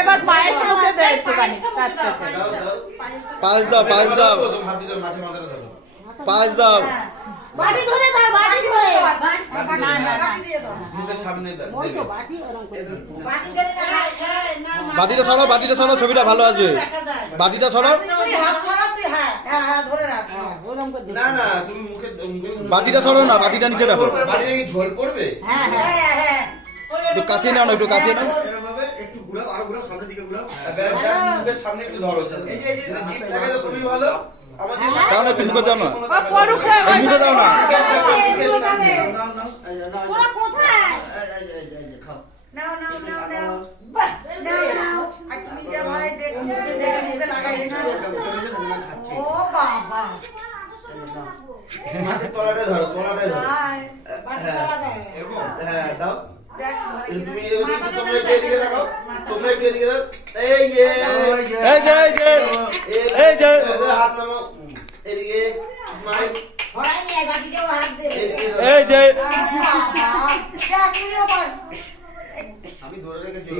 এবার পায়েস মুখে দে একটুখানি। পায়েস দাও, পায়েস দাও, পায়েস দাও। বাটি ধরে দাও, বাটি ধরে। মুখের সামনে দাও। বাটিটা সরাও, বাটিটা সরাও, ছবিটা ভালো আসবে। বাটিটা সরাও, না না তুমি মুখে বাটিটা সরাও না, বাটিটা নিচে রাখো। বাটিতে কি ঝোল পড়বে? একটু কাছে নাও না, একটু কাছে নাও। একটু ঘুরাও, আরো ঘুরাও, সামনের দিকে ঘুরাও। মুখের সামনে একটু ধরো। জিভ থাকে তো খুবই ভালো। আমাদের দাও না, একটু মুখে দাও না, ও মুখে দাও না। মুখের সামনে। নাও, নাও, নাও। তোরা কোথায়? খাও। নাও নাও নাও নাও নাও নাও আর তুমি যা ভাই দেখো মুখে লাগাই না ও বাবা হাতের তলাটা ধরো, তলাটা ধরো। ভাই হ্যাঁ দাও। দেখ তুমি তোমরা একটু এদিকে রাখো, তোমরা একটু এদিকে দাও। এই যে এই যে, এই যে, এই যে। এদের হাত নামাও এদিকে। স্মাইল ভরাই নিয়ে বাটিতেও হাত দে এদিকে এই যে। বাবা দেখ তুইও বল আমি ধরে রেখেছি।